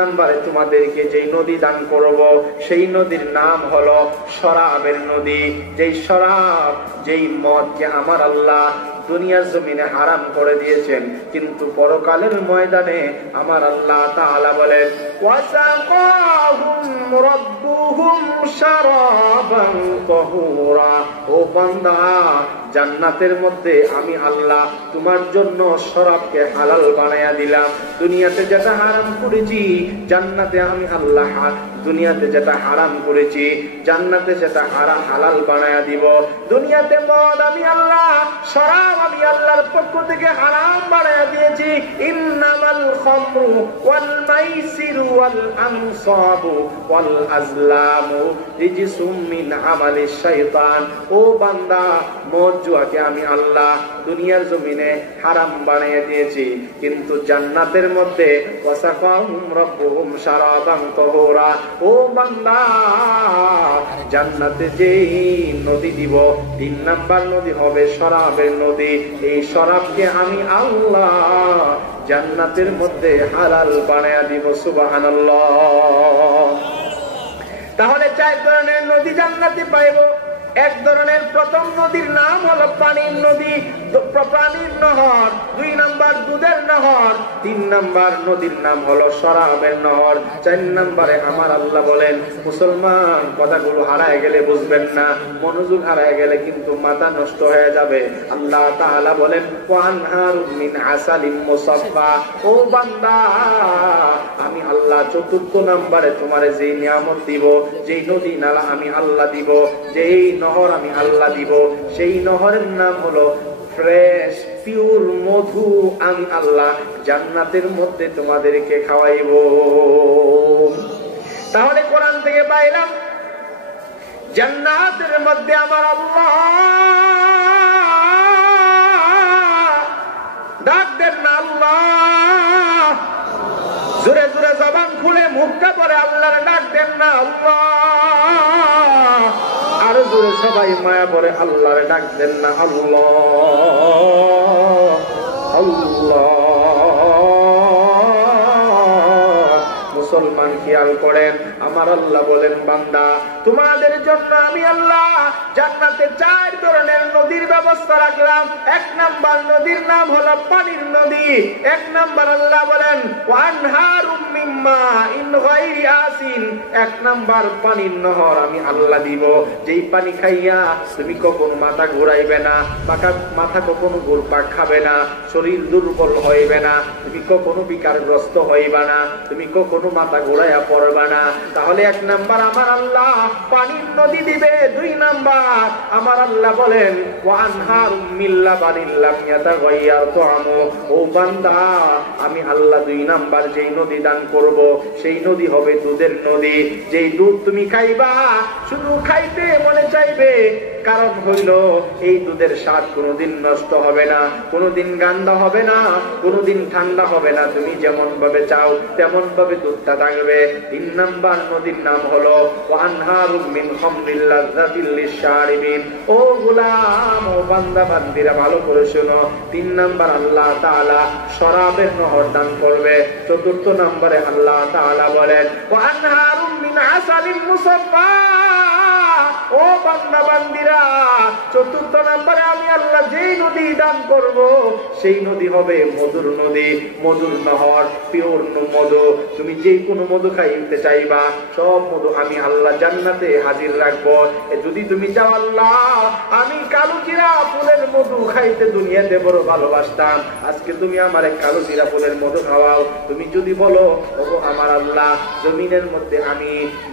নাম্বারে তোমাদেরকে যেই নদী দান করব সেই নদীর নাম হলো শরাবের নদী। যেই শরাব, যেই মদকে আমার আল্লাহ দুনিয়ার জমিনে হারাম করে দিয়েছেন, কিন্তু পরকালের ময়দানে আমার আল্লাহ তাআলা বলেন ওয়াসাকাহুম রাব্বুহুম শারাবান তাহুরা। ও বান্দা, জান্নাতের মধ্যে আমি আল্লাহ তোমার জন্য শরাবকে হালাল বানায়া দিলাম। দুনিয়াতে যেটা হারাম করেছি, জান্নাতে আমি আল্লাহ দুনিয়াতে যেটা হারাম করেছি, জান্নাতে সেটা হালাল বানায়া দিব। দুনিয়াতে মদ আমি আল্লাহ, শরাব আমি আল্লাহর পক্ষ থেকে হারাম বানায়া দিয়েছি। ইন্নামাল খামরু ওয়াল মাইসিরু ওয়াল আনসাবু ওয়াল আজলামু রিজসুম মিন আমালিশ শাইতান। ও বান্দা, মদ জুয়াকে আমি আল্লাহ দুনিয়ার জমিনে হারাম বানিয়ে দিয়েছি, কিন্তু জান্নাতের মধ্যে ওয়াসাকাহুম রাব্বুহুম শারাবান তাহুরা। ও বান্দা, জান্নাতে যেই নদী দিব, 3 নাম্বার নদী হবে শরাবের নদী। এই শরাবকে আমি আল্লাহ জান্নাতের মধ্যে হালাল বানিয়ে দিব। সুবহানাল্লাহ। তাহলে 4 ধরনের নদী জান্নাতে পাইবো। এক ধরনের প্রথম নদীর নাম হলো পানির নদী, পানির নহর। 2 নাম্বার দুধের নহর। 3 নাম্বার নদীর নাম হলো শরাবের নহর। 4 নাম্বারে আমার আল্লাহ বলেন, মুসলমান কথাগুলো হারায় গেলে বুঝবেন না, মনোযোগ হারায় গেলে কিন্তু মাথা নষ্ট হয়ে যাবে। আল্লাহ তাআলা বলেন ওয়ানহারুম মিন আসালিম মুসাফফা। ও বান্দা, আমি আল্লাহ 4th নাম্বারে তোমারে যেই নিয়ামত দিব, যেই নদী নালা আমি আল্লাহ দিব, যেই নহর আমি আল্লাহ দিব, সেই নহরের নাম হলো ফ্রেশ পিওর মধু। আমি আল্লাহ জান্নাতের মধ্যে তোমাদেরকে খাওয়াইব। তাহলে কোরআন থেকে পাইলাম জান্নাতের মধ্যে আমার আল্লাহ ডাক দেন না আল্লাহ, জোরে জোরে জবান খুলে মুখটা পরে আল্লাহর ডাক দেন না আল্লাহ, আর জোরে সবাই মায়া পরে আল্লাহর ডাক দেন না আল্লাহ আল্লাহ। মুসলমান খেয়াল করেন, আমার আল্লাহ বলেন বান্দা, তোমাদের জন্য আমি আল্লাহ জান্নাতে 4 ধরনের নদীর ব্যবস্থা রাখলাম। 1 নাম্বার নদীর নাম হলো পানির নদী। 1 নাম্বার আল্লাহ বলেন ওয়ানহারুম মিন মাইন গায়রি আসিন। 1 নাম্বার পানির নহর আমি আল্লাহ দিব, যেই পানি খাইয়া তুমি কখনো মাথা ঘুরাইবে না, মাথা কখনো ঘুরপাক খাবে না, শরীর দুর্বল হইবে না, তুমি কখনো বিকারগ্রস্ত হইবা না, তুমি কখনো মাথা ঘুরাইয়া পড়বা না। তাহলে 1 নাম্বার আমার আল্লাহ পানির নদী দিবে। 2 নাম্বার আমার আল্লাহ বলেন ওয়ানহারুম মিন লাবানিন লাম ইয়াতাগায়্যার তা'আমু। ও বান্দা, আমি আল্লাহ 2 নাম্বার যেই নদী দান করব, সেই নদী হবে দুধের নদী। যেই দুধ তুমি খাইবা, শুধু খাইতে মনে চাইবে, কারণ হইল এই দুধের স্বাদ কোনোদিন নষ্ট হবে না, কোনোদিন গান্দা হবে না, কোনোদিন ঠান্ডা হবে না। তুমি যেমন ভাবে চাও তেমন ভাবে দুধটা থাকবে। 3 নাম্বার নদীর নাম হলো ওয়ানহারুম মিন খামরিল লাযযাতিল লিশারিবিন। ও গোলাম, ও বান্দা বান্দিরা ভালো করে শোনো, 3 নাম্বার আল্লাহ তাআলা শরাবের নহর দান করবে। 4th নাম্বারে আল্লাহ তাআলা বলেন ওয়ানহারুম মিন আসালিম মুসাফফা। ও বান্দা বান্দিরা, 4th নম্বরে আমি আল্লাহ যেই নদী দান করব, সেই নদী হবে মধুর নদী, মধুর নহর, পিওর মধু। তুমি যে কোনো মধু খাইতে চাইবা, সব মধু আমি আল্লাহ জান্নাতে হাজির রাখবো। যদি তুমি চাও আল্লাহ আমি কালোজিরা ফুলের মধু খাইতে দুনিয়াতে বড় ভালোবাসতাম, আজকে তুমি আমার কালোজিরা ফুলের মধু খাওয়াও। তুমি যদি বলো ও আমার আল্লাহ জমিনের মধ্যে আমি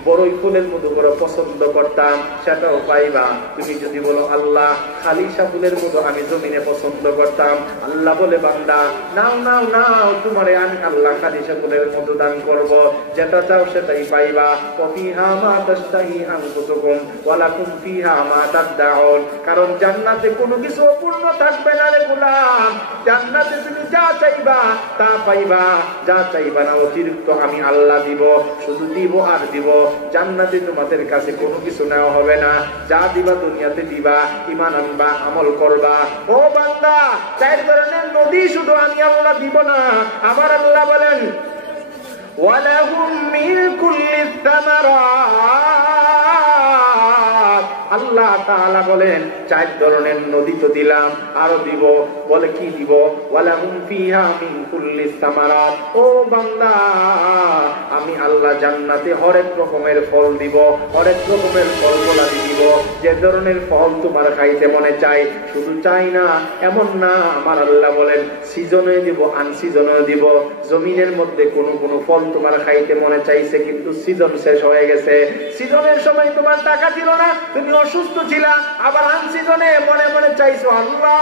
বড়ই ফুলের মধু বড় পছন্দ করতাম, সেটাও পাইবা। তুমি যদি বলো আল্লাহ খালিশা ফুলের মধু আমি জমিনে পছন্দ করতাম, আল্লাহ বলে বান্দা নাও নাও নাও, তোমারে আমি আল্লাহ খালিশা ফুলের মধু দান করব, যেটা চাও সেটাই পাইবা। ফিহা মা তাশতাহি আনফুসুকুম ওয়া লাকুম ফিহা মা তাদউন। কারণ জান্নাতে কোনো কিছু অপূর্ণ থাকবে না রে গোলাম। জান্নাতে তুমি যা চাইবা তা পাইবা, যা চাইবা না অতিরিক্ত আমি আল্লাহ দিব, শুধু দিব আর দিব। জান্নাতে তোমাদের কাছে কোনো কিছু নেওয়া হবে না, যা দিবা দুনিয়াতে দিবা, ঈমান আনবা, আমল করবা। ও বান্দা, 4 ধরনের নদী শুধু আমি আল্লাহ দিব না, আমার আল্লাহ বলেন ওয়ালাহুম মিন কুল্লি সামারাত। আল্লাহ তাআলা বলেন 4 ধরনের নদী তো দিলাম, আরো দিব। বলে কি দিব? ওয়ালাহুম ফিহা মিন কুল্লি সামারাত। ও বান্দা, আমি আল্লাহ জান্নাতে হরেক রকমের ফল দিব, হরেক রকমের ফলফলাদি দিব। যে ধরনের ফল তোমার খাইতে মনে চাই, শুধু চাই না এমন না, আমার আল্লাহ বলেন সিজনে দিব, আনসিজনে দিব। জমিনের মধ্যে কোন কোন ফল তোমার খাইতে মনে চাইছে, কিন্তু সিজন শেষ হয়ে গেছে। সিজনের সময় তোমার টাকা ছিল না, তুমি অসুস্থ ছিলা, আবার আনসিজনে মনে মনে চাইছো আল্লাহ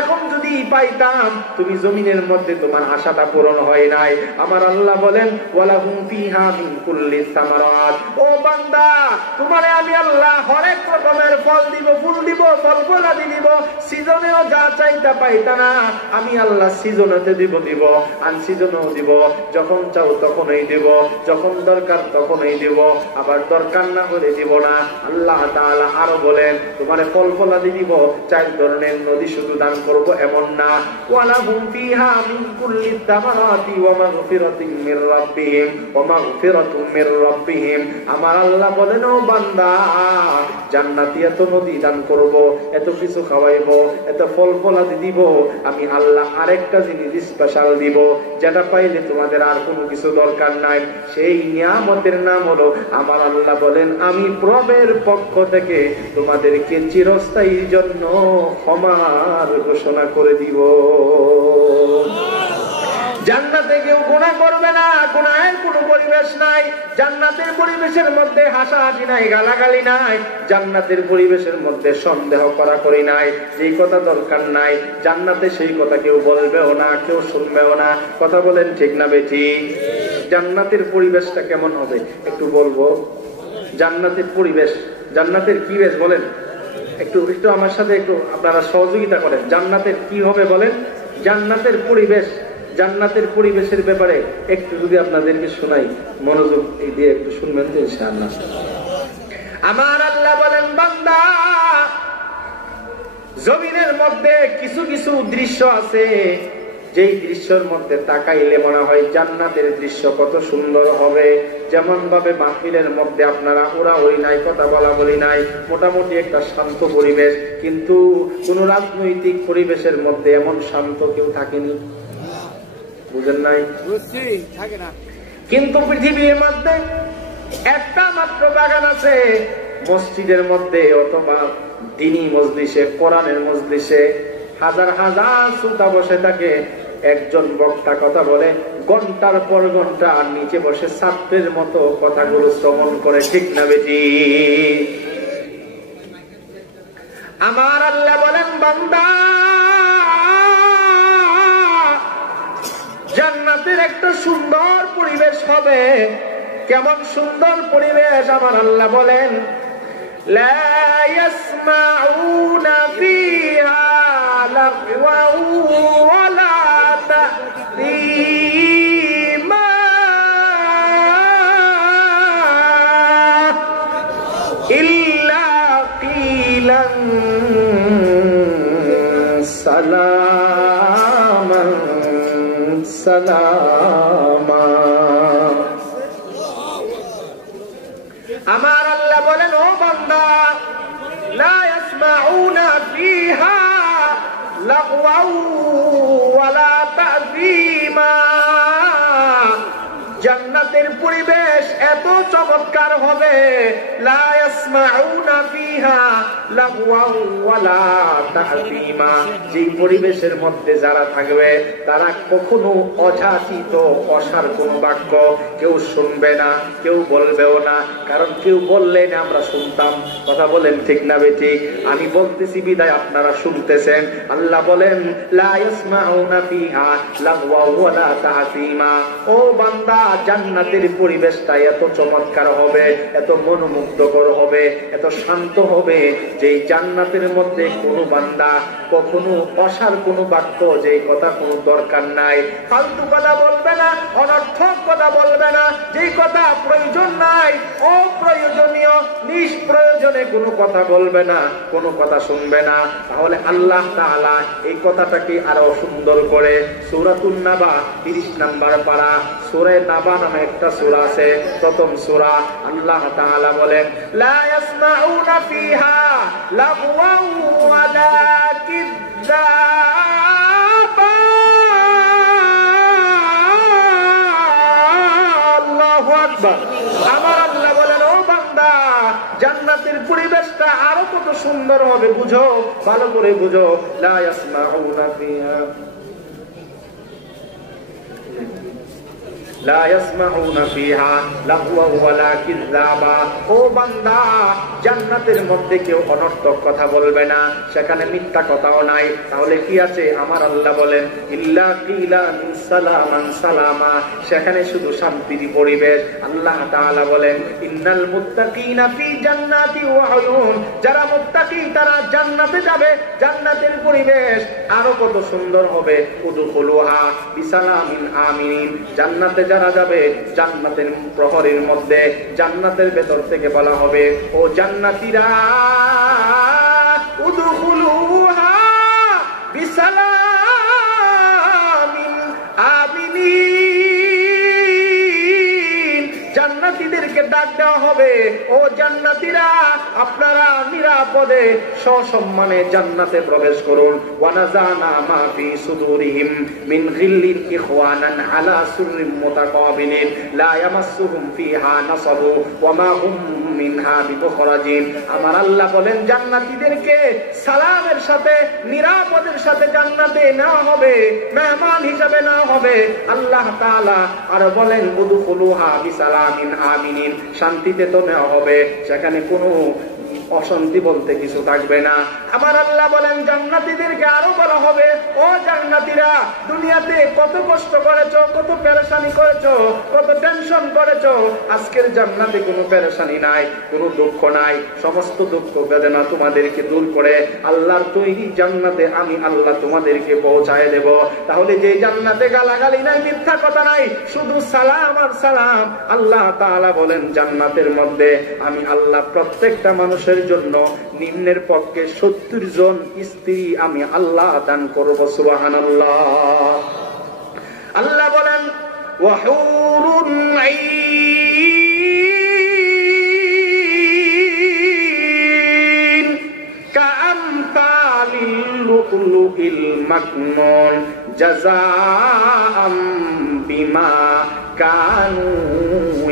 এখন যদি পাইতাম। তুমি জমিনের মধ্যে তোমার আশাটা পূরণ হয় নাই। আমার আল্লাহ বলেন ওয়ালাহুম ফিহা মিন কুল্লি সামারাত। ও বান্দা, তোমারে আমি আল্লাহ হরেক রকমের ফল দিব, ফুল দিব, ফলফলাদি দিব। সিজনেও যা চাইতা পাইতা না, আমি আল্লাহ সিজনেতে দিব, আনসিজনেও দিব। যখন চাও তখনই দিব, যখন দরকার তখনই দিব, আবার দরকার না হলে দিব না। আল্লাহ তাআলা আরো বলেন তোমারে ফলফলাদি দিব, 4 ধরনের নদী শুধু দান করব এমন না। ওয়ালাহুম ফিহা মিন কুল্লি সামারাতি ওয়া মাগফিরাতুম মির রাব্বিহিম ওয়া মাগফিরাতুম মির রাব্বিহিম। আমার আল্লাহ বলেন ও বান্দা, জান্নাতি এত নদী দান করব, এত কিছু খাওয়াইব, এত ফলফলাদি দিব। আমি আল্লাহ আরেকটা জিনিস স্পেশাল দিব, যেটা পাইলে তোমাদের আর কোনো কিছু দরকার নাই। সেই নিয়ামতের নাম হলো, আমার আল্লাহ বলেন আমি প্রভের পক্ষ থেকে তোমাদেরকে চিরস্থায়ীর জন্য ক্ষমার ঘোষণা করে দিব। জান্নাতে কেউ গুনাহ করবে না, গুনাহের কোনো পরিবেশ নাই। জান্নাতের পরিবেশের মধ্যে হাসাহাসি নাই, গালাগালি নাই। জান্নাতের পরিবেশের মধ্যে সন্দেহ করাকরি নাই, যেই কথা দরকার নাই জান্নাতে সেই কথা কেউ বলবেও না, কেউ শুনবেও না। কথা বলেন ঠিক না বেঠিক? জান্নাতের পরিবেশটা কেমন হবে একটু বলবো। জান্নাতের পরিবেশ, জান্নাতের কি বেশ বলেন একটু একটু আমার সাথে একটু আপনারা সহযোগিতা করেন। জান্নাতের কি হবে বলেন? জান্নাতের পরিবেশ, জান্নাতের পরিবেশের ব্যাপারে একটু যদি আপনাদেরকে শোনাই, মনোযোগ দিয়ে একটু শুনবেন তো ইনশাআল্লাহ। আমার আল্লাহ বলেন বান্দা, জমিনের মধ্যে কিছু কিছু দৃশ্য আছে, যেই দৃশ্যের মধ্যে তাকাইলে মনে হয় জান্নাতের দৃশ্য কত সুন্দর হবে। যেমন ভাবে মাহফিলের মধ্যে আপনারা ওড়াওড়ি নাই, কথা বলা বলি নাই, মোটামুটি একটা শান্ত পরিবেশ। কিন্তু কোন রাজনৈতিক পরিবেশের মধ্যে এমন শান্ত কেউ থাকেনি, বুঝেন নাই? থাকে না। কিন্তু পৃথিবীর মধ্যে একটা মাত্র বাগান আছে, মসজিদের মধ্যে অথবা দ্বীনি মজলিসে, কোরআনের মজলিসে হাজার হাজার শ্রোতা বসে থাকে। একজন বক্তা কথা বলে ঘন্টার পর ঘন্টা, আর নিচে বসে ছাত্রের মতো কথাগুলো শ্রবণ করে। ঠিক না বেটি? আমার আল্লাহ বলেন বান্দা, জান্নাতের একটা সুন্দর পরিবেশ হবে। কেমন সুন্দর পরিবেশ? আমার আল্লাহ বলেন লা ইয়াসমাউনা ফিহা লাগওয়ান ওয়ালা তা'সীমা ইল্লা কিলান সালামান সালামা। আমার আল্লাহ বলেন ও বান্দা, লা ইয়াসমাউনা ফিহা লাগওয়ান ওয়ালা তা'সীমা। জান্নাতের পরিবেশ এত চমৎকার হবে, লা ইয়াসমাউনা ফিহা লাগওয়ান ওয়ালা তা'সীমা। যে পরিবেশের মধ্যে যারা থাকবে তারা কখনো অযাচিত অসার কোনো বাক্য কেউ শুনবে না, কেউ বলবেও না। কারণ কেউ বললেন আমরা শুনতাম। কথা বলেন ঠিক না বেঠিক? আমি বলতেছি বিদায় আপনারা শুনতেছেন। আল্লাহ বলেন লা ইয়াসমাউনা ফিহা লাগওয়ান ওয়ালা তা'সীমা। ও বান্দা, জান্নাতের পরিবেশটা এত চমৎকার হবে, এত মনোমুগ্ধকর হবে, এত শান্ত হবে, যে জান্নাতের মধ্যে কোনো বান্দা কখনো অসার কোনো বাক্য, যে কথা কোনো দরকার নাই, ফালতু কথা বলবে না, অনর্থক কথা বলবে না, যেই কথা প্রয়োজন নাই, অপ্রয়োজনীয় নিষ্প্রয়োজনে কোনো কথা বলবে না, কোনো কথা শুনবে না। তাহলে আল্লাহ তাআলা এই কথাটাকে আরো সুন্দর করে সূরাতুন নাবা 30 নম্বর পারা সূরা নাবা নামে একটা সূরা আছে, প্রথম সূরা। আল্লাহ তাআলা বলেন লা ইয়াসমাউনা ফিহা লাগওয়ান ওয়ালা কিযাবা। আল্লাহু আকবার। আমার আল্লাহ বলেন ও বান্দা, জান্নাতের পরিবেশটা আরো কত সুন্দর হবে বুঝো, ভালো করে বুঝো। লা ইয়াসমাউনা ফিহা লা ইয়াসমাউনা ফিহা লাগওয়া ওয়ালা কিযাবা। ও বান্দা, জান্নাতের মধ্যে কেউ অনর্থক কথা বলবে না, সেখানে মিথ্যা কথাও নাই। তাহলে কি আছে? আমার আল্লাহ বলেন ইল্লা কিলান সালামান সালামা, সেখানে শুধু শান্তির পরিবেশ। আল্লাহ তাআলা বলেন ইন্নাল মুত্তাকিনা ফি জান্নাতি ওয়া উয়ুন, যারা মুত্তাকি তারা জান্নাতে যাবে, জান্নাতের পরিবেশ আরো কত সুন্দর হবে। উদখুলুহা বিসালামিন আমিন, জান্নাতে যারা যাবে জান্নাতের প্রহরের মধ্যে, জান্নাতের ভেতর থেকে বলা হবে ও জান্নাতীরা উদখুলুহা বিসালামিন আমিনিন, জান্নাতীদেরকে ডাক দেওয়া হবে ও জান্নাতীরা আপনারা নিরাপদে সসম্মানে জান্নাতে প্রবেশ করুন। ওয়ানাজানা মা ফি সুদুরিহিম মিন গিল্লিন ইখওয়ানান আলা সুররিম মুতাকাবিলিন লা ইয়ামাসসুহুম ফিহা নাসাবু ওয়া মা হুম মিনহা বিমুখরাজিন। আমার আল্লাহ বলেন জান্নাতীদেরকে সালামের সাথে নিরাপদের সাথে জান্নাতে নেওয়া হবে, মেহমান হিসেবে নেওয়া হবে। আল্লাহ তাআলা আর বলেন উদখুলুহা বিসালামিন আমিনিন, শান্তিতে তো নেওয়া হবে, সেখানে কোনো অশান্তি বলতে কিছু থাকবে না। আমার আল্লাহ বলেন জান্নাতীদেরকে আরো বলা হবে ও জান্নাতীরা দুনিয়াতে কত কষ্ট করেছো, কত পেরেশানি করেছো, কত টেনশন করেছো, আজকের জান্নাতে কোনো পেরেশানি নাই, কোনো দুঃখ নাই, সমস্ত দুঃখ বেদনা তোমাদেরকে দূর করে আল্লাহর তৈরি জান্নাতে আমি আল্লাহ তোমাদেরকে পৌঁছায় দেব। তাহলে যে জান্নাতে গালাগালি নাই, মিথ্যা কথা নাই, শুধু সালাম আর সালাম। আল্লাহ তাআলা বলেন জান্নাতের মধ্যে আমি আল্লাহ প্রত্যেকটা মানুষের জন্য নিম্নের পক্ষে 70 জন স্ত্রী আমি আল্লাহ দান করব। সুবহানাল্লাহ। আল্লাহ বলেন ওয়া হুরুন আইন কাআমতালিল লুলুল মাকনুন জাযাআম বিমা কানু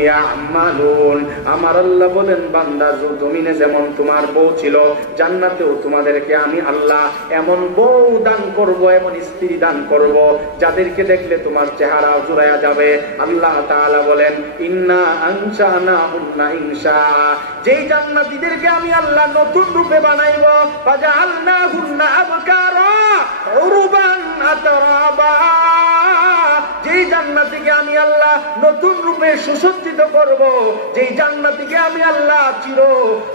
ইয়ামালুন। আমার আল্লাহ বলেন বান্দা জমিনে যেমন তোমার বউ ছিল, জান্নাতেও তোমাদেরকে আমি আল্লাহ এমন বউ দান করব, এমন স্ত্রী দান করব যাদেরকে দেখলে তোমার চেহারা জুড়ায়া যাবে। আল্লাহ তাআলা বলেন ইন্না আনশানাহুন্না ইনশা, যেই জান্নাতীদেরকে আমি আল্লাহ নতুন রূপে বানাইব, ফাজআলনাহুন্না আবকারা উরবান আতরাবা, যেই জান্নাতীকে আমি আল্লাহ নতুন রূপে সুসজ্জিত করব, যেই জান্নাতীকে আমি আল্লাহ চির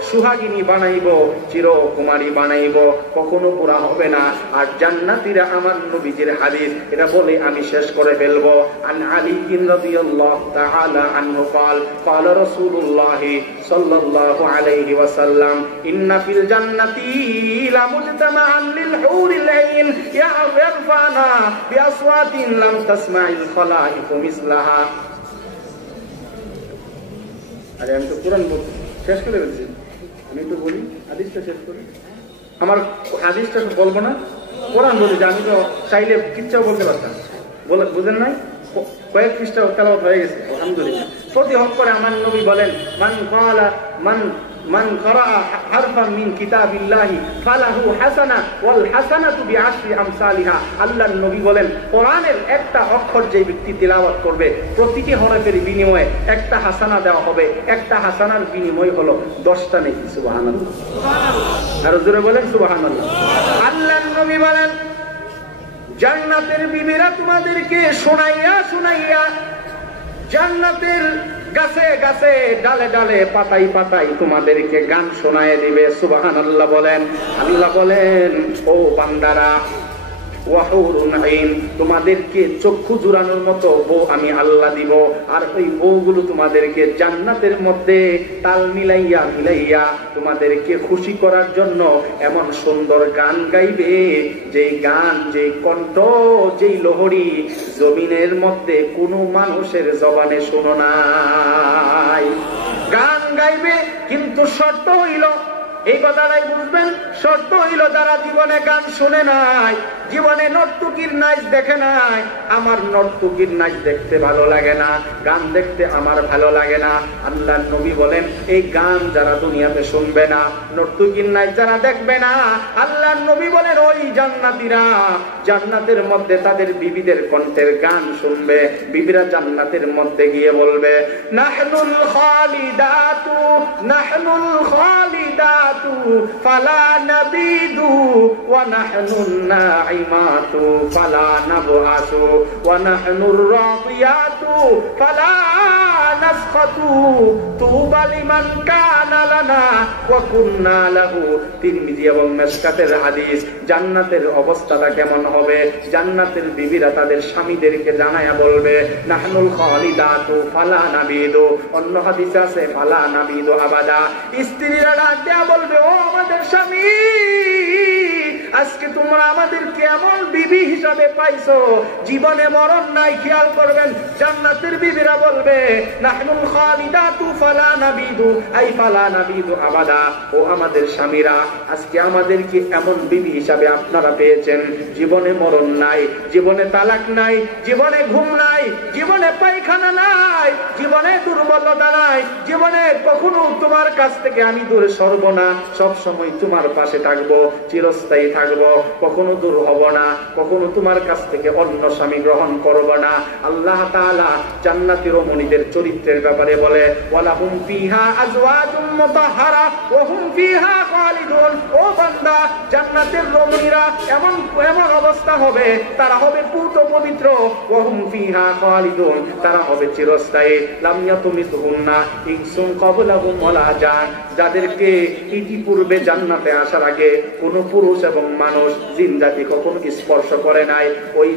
সুহাগিনী বানাইব, চির কুমারী বানাইব, কখনো পুরা হবে না। আর জান্নাতীরা আমার নবীজির হাদিস এটা বলে আমি শেষ করে ফেলবো। আন আলী রাদিয়াল্লাহু তাআলা আনহু قال قال رسول الله صلى الله عليه وسلم ان في الجنه لمجتمعا للحور العين يعرفنا باصوات لم تسمع الخلائق مثلها। আরে আমি তো কোরআন শেষ করে ফেলছি, আমি তো বলি হাদিসটা শেষ করি। আমার হাদিসটা বলবো না, কোরআন বলি যে আমি তো চাইলে কিচ্ছাও বলতে পারতাম, বুঝেন নাই? কয়েক পৃষ্ঠা তেলাওয়াত হয়ে গেছে আলহামদুলিল্লাহ। প্রতি হক করে আমার নবী বলেন মান ক্বারা হারফান মিন কিতাবিল্লাহি ফালাহু হাসানা ওয়াল হাসানাতু বিআশরি আমসালিহা। আল্লাহর নবী বলেন কোরআনের একটা অক্ষর যে ব্যক্তি তিলাওয়াত করবে প্রতিটি হরফের বিনিময়ে একটা হাসানা দেওয়া হবে, একটা হাসানার বিনিময় হলো 10টা নেকি। সুবহানাল্লাহ, আর জোরে বলেন সুবহানাল্লাহ। আল্লাহর নবী বলেন জান্নাতের বিবিরা তোমাদেরকে শোনাইয়া শোনাইয়া জান্নাতের গাছে গাছে ডালে ডালে পাতাই পাতাই তোমাদেরকে গান শোনায় দিবে। সুবহানাল্লাহ বলেন। আল্লাহ বলেন ও বান্দারা ওয়া হুরুন আইন, তোমাদেরকে চক্ষু জুড়ানোর মতো বউ আমি আল্লাহ দিব। আর ওই বউগুলো তোমাদেরকে জান্নাতের মধ্যে তাল মিলাইয়া মিলাইয়া তোমাদেরকে খুশি করার জন্য এমন সুন্দর গান গাইবে, যেই গান, যেই কণ্ঠ, যেই লোহরি জমিনের মধ্যে কোনো মানুষের জবানে শোনো নাই। গান গাইবে, কিন্তু শর্ত হইল, এই কথাটাই বুঝবেন, শর্ত হইল যারা জীবনে গান শুনে নাই, জীবনে নর্তকীর নাচ দেখে নাই। আমার নর্তকীর নাচ দেখতে ভালো লাগে না, গান দেখতে আমার ভালো লাগে না। আল্লাহর নবী বলেন, এই গান যারা দুনিয়াতে শুনবে না, নর্তকীর নাচ যারা দেখবে না, আল্লাহর নবী বলেন ওই জান্নাতীরা জান্নাতের মধ্যে তাদের বিবিদের কণ্ঠের গান শুনবে। বিবিরা জান্নাতের মধ্যে গিয়ে বলবে, নাহনুল খালিদাতু নাহনুল খালিদাতু ফালা নাবিদু ওয়া নাহনুন নাইমাতু ফালা নাবআসু ওয়া নাহনুর রাদিয়াতু ফালা নাসখাতু তুবা লিমান কানা লানা ওয়া কুননা লাহু। তিরমিজি এবং মিশকাতের হাদিস। জান্নাতের অবস্থাটা কেমন হবে? জান্নাতের বিবিরা তাদের স্বামীদেরকে জানায়া বলবে, নাহনুল খালিদাতু ফালা নাবিদু। অন্য হাদিসে আছে ফালা নাবিদু আবাদা। স্ত্রীরা ডাক দেয়া বলবে, ও আমাদের স্বামী, আজকে তোমরা আমাদেরকে এমন বিবি হিসাবে পাইছো, জীবনে মরণ নাই। খেয়াল করবেন, জান্নাতের বিবিরা বলবে, নাহনুল খালিদাতু ফালা নাবিদু আই ফালা নাবিদু আবাদা। ও আমাদের স্বামীরা, আজকে আমাদেরকে এমন বিবি হিসাবে আপনারা পেয়েছেন, জীবনে মরণ নাই, জীবনে তালাক নাই, জীবনে ঘুম নাই, জীবনে পায়খানা নাই, জীবনে দুর্বলতা নাই, জীবনে কখনো তোমার কাছ থেকে আমি দূরে সরব না, সব সময় তোমার পাশে থাকবো, চিরস্থায়ী থাকবো, কখনো দূর হব না, কখনো তোমার কাছ থেকে অন্য স্বামী গ্রহণ করব না। আল্লাহ তাআলা জান্নাতের রমণীদের চরিত্রের ব্যাপারে বলে, ওয়ালাহুম ফিহা আজওয়াজুম মুতাহহারা ওয়া হুম ফিহা খালিদুন। ও বান্দা, জান্নাতের রমণীরা এমন এমন অবস্থা হবে, তারা হবে পূত পবিত্র, ওয়া হুম ফিহা খালিদুন, তারা হবে চিরস্থায়ী। লাম ইয়াতুমিসহুন্না ইনসুন ক্বাবলাহুম ওয়ালা জান, যাদেরকে ইতিপূর্বে জান্নাতে আসার আগে কোন পুরুষ এবং মানুষ, জিন জাতি কখনো স্পর্শ করে নাই। ওই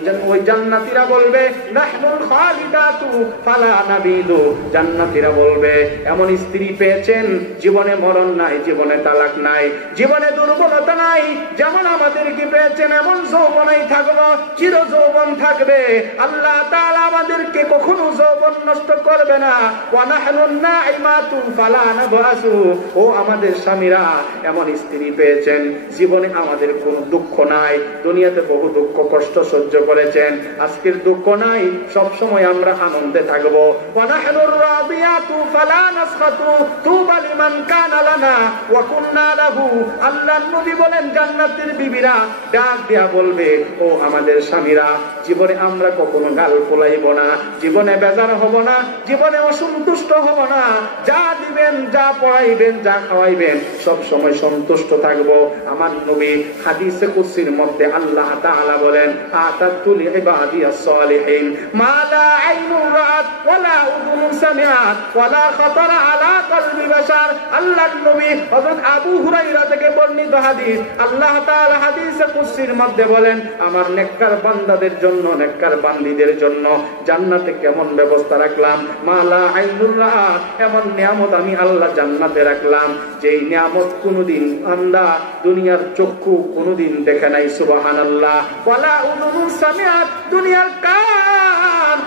জান্নাতীরা বলবে, নাহনুল খালিদাতু ফালা নাবিদু। জান্নাতীরা বলবে, এমন স্ত্রী পেয়েছেন, জীবনে মরণ নাই, জীবনে তালাক নাই, জীবনে দুর্বলতা নাই, যেমন আমাদেরকে পেয়েছেন এমন যৌবনেই থাকবো, চির যৌবন থাকবে। আল্লাহ তাআলা আমাদেরকে কখনো যৌবন নষ্ট করবে না। ওয়া নাহনুন নাইমাতু ফালা নাবআসু। ও আমাদের স্বামীরা, এমন স্ত্রী পেয়েছেন, জীবনে আমাদের কোনো দুঃখ নাই, দুনিয়াতে বহু দুঃখ কষ্ট সহ্য করেছেন, আজকের দুঃখ নাই, সব সময় আমরা আনন্দে থাকবো। ওয়া নাহনুর রাদিয়াতু ফালা নাসখাতু তুবা লিমান কানা লানা ওয়া কুননা লাহু। আল্লাহর নবী বলেন, জান্নাতের বিবিরা ডাক দেয়া বলবে, ও আমাদের স্বামীরা, জীবনে আমরা কখনো গাল ফোলাইব না, জীবনে বেজার হব না, জীবনে অসন্তুষ্ট হব না, যা দিবেন, যা পড়াইবেন, যা খাওয়াইবেন, সব সময় সন্তুষ্ট থাকবো। আমার নবী হাদিসে কুদসির মধ্যে আল্লাহ তাআলা বলেন, আতাতু লিইবাদিয়াস সালিহিন মা লা আইনুন রাআত ওয়ালা উযুনুন সামিআত ওয়ালা খাতারা আলা কলবি বাশার। আল্লাহর নবী হযরত আবু হুরায়রা থেকে বর্ণিত হাদিস, আল্লাহ তাআলা হাদিসে কুদসির মধ্যে বলেন, আমার নেককার বান্দাদের জন্য, নেককার বান্দীদের জন্য জান্নাতে কেমন ব্যবস্থা রাখলাম। মা লা আইনুন রাআত, এমন নিয়ামত আমি আল্লাহ জান্নাতে রাখলাম, যেই নিয়ামত কোনদিন বান্দা দুনিয়ার চক্ষু কোনদিন দেখে নাই। সুবহানাল্লাহ। ওয়ালা উযুনুন সামিআত, দুনিয়ার কান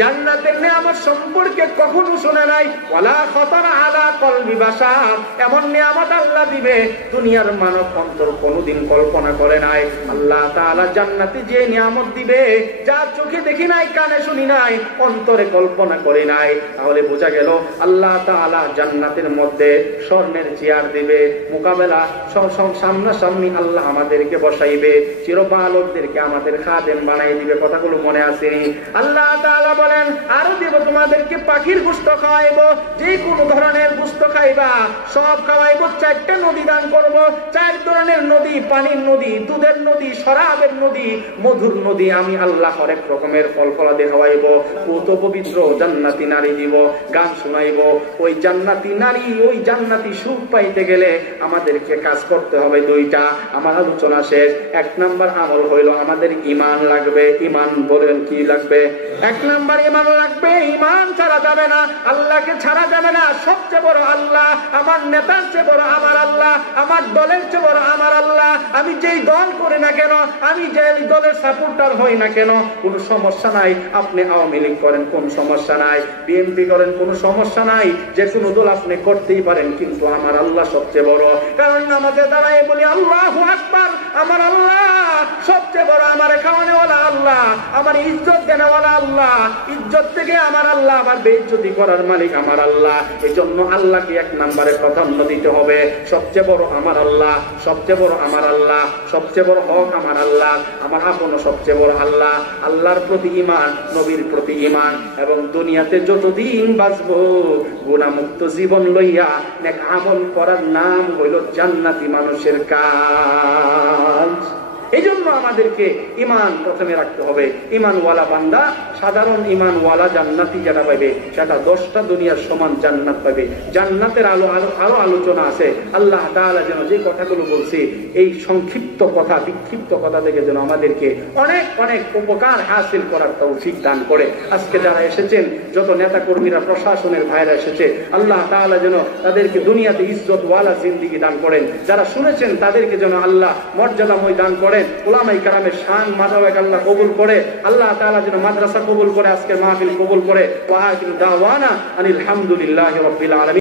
জান্নাতের নিয়ামত সম্পর্কে কখনো শুনে নাই। ওয়ালা খাতারা আলা কলবি বাশার, এমন নিয়ামত আল্লাহ দিবে দুনিয়ার মানব অন্তর কোনদিন কল্পনা করে নাই। আল্লাহ তাআলা জান্নাতে যে নিয়ামত দিবে, যা চোখে দেখি নাই, কানে শুনি নাই, অন্তরে কল্পনা করি নাই। তাহলে বোঝা গেল, আল্লাহ তাআলা জান্নাতের মধ্যে স্বর্ণের চেয়ার দিবে, মোকাবেলা সামনাসামনি আল্লাহ আমাদেরকে বসাইবে, চিরবালকদেরকে আমাদের খাদেম বানাই দিবে। কথাগুলো মনে আসেনি? আল্লাহ তাআলা বলেন, আরো দেব তোমাদেরকে পাখির গোশত গোস্ত খাওয়াইবো, যে কোনো ধরনের গোস্ত খাইবা সব খাওয়াইবো। 4টা নদী দান করব, 4 ধরনের নদী, পানির নদী, দুধের নদী, শরাবের নদী, মধুর নদী। আমি আল্লাহ হরেক রকমের ফল ফলাদি খাওয়াইবো, পুত পবিত্র জান্নাতি নারী দিব, গান শোনাইবো। ওই জান্নাতি নারী, ওই জান্নাতি সুখ পাইতে গেলে আমাদেরকে কাজ করতে হবে 2টা। আমার আলোচনা শেষ। 1 নাম্বার আমল হইল আমাদের ঈমান লাগবে। ঈমান বলেন কি লাগবে? 1 নাম্বার ঈমান লাগবে। ঈমান ছাড়া যাবে না, আল্লাহকে ছাড়া যাবে না। সবচেয়ে বড় আল্লাহ, আমার নেতার চেয়ে বড় আমার আল্লাহ, আমার দলের চেয়ে বড় আমার আল্লাহ। আমি যেই দল করি না কেন, আমি যে দলের সাপোর্টার হই না কেন, কোনো সমস্যা নাই। আপনি আওয়ামী লীগ করেন, কোন সমস্যা নাই। বিএনপি করেন, কোনো সমস্যা নাই। যে কোনো দল আপনি করতেই পারেন, কিন্তু আমার আল্লাহ সবচেয়ে বড়। কারণ নামাজে দাঁড়াই বলি আল্লাহু আকবার, আমার আল্লাহ সবচেয়ে বড়। আমার খাওয়ানেওয়ালা আল্লাহ, আমার ইজ্জত দেনেওয়ালা আল্লাহ, ইজ্জত থেকে আমার আল্লাহ, আমার বেইজ্জতি করার মালিক আমার আল্লাহ। এই জন্য আল্লাহকে 1 নম্বরে প্রাধান্য দিতে হবে। সবচেয়ে বড় আমার আল্লাহ, সবচেয়ে বড় আমার আল্লাহ, সবচেয়ে বড় হক আমার আল্লাহ, আমার আপন সবচেয়ে বড় আল্লাহ। আল্লাহর প্রতি ঈমান, নবীর প্রতি ঈমান, এবং দুনিয়াতে যতদিন বাঁচবো গুনাহমুক্ত জীবন লইয়া নেক আমল করার নাম হইল জান্নাতি মানুষের কাজ। এই জন্য আমাদেরকে ঈমান প্রথমে রাখতে হবে। ঈমানওয়ালা বান্দা, সাধারণ ঈমানওয়ালা জান্নাতি যেটা পাবে, সেটা 10টা দুনিয়ার সমান জান্নাত পাবে। জান্নাতের আরো আলোচনা আছে। আল্লাহ তাআলা যেন যে কথাগুলো বলছি, এই সংক্ষিপ্ত কথা, বিক্ষিপ্ত কথা থেকে যেন আমাদেরকে অনেক অনেক উপকার হাসিল করার তৌফিক দান করে। আজকে যারা এসেছেন, যত নেতা কর্মীরা, প্রশাসনের ভাইরা এসেছে, আল্লাহ তাআলা যেন তাদেরকে দুনিয়াতে ইজ্জতওয়ালা জিন্দেগি দান করেন। যারা শুনেছেন তাদেরকে যেন আল্লাহ মর্যাদাময় দান করেন। উলামায়ে কেরামের শান মাদাওয়াক আল্লাহ কবুল করে। আল্লাহ তাআলা যেন মাদ্রাসা কবুল করে, আজকের মাহফিল কবুল করে। ওয়া আখিরু দাওয়ানা আনিল হামদুলিল্লাহি রাব্বিল আলামিন।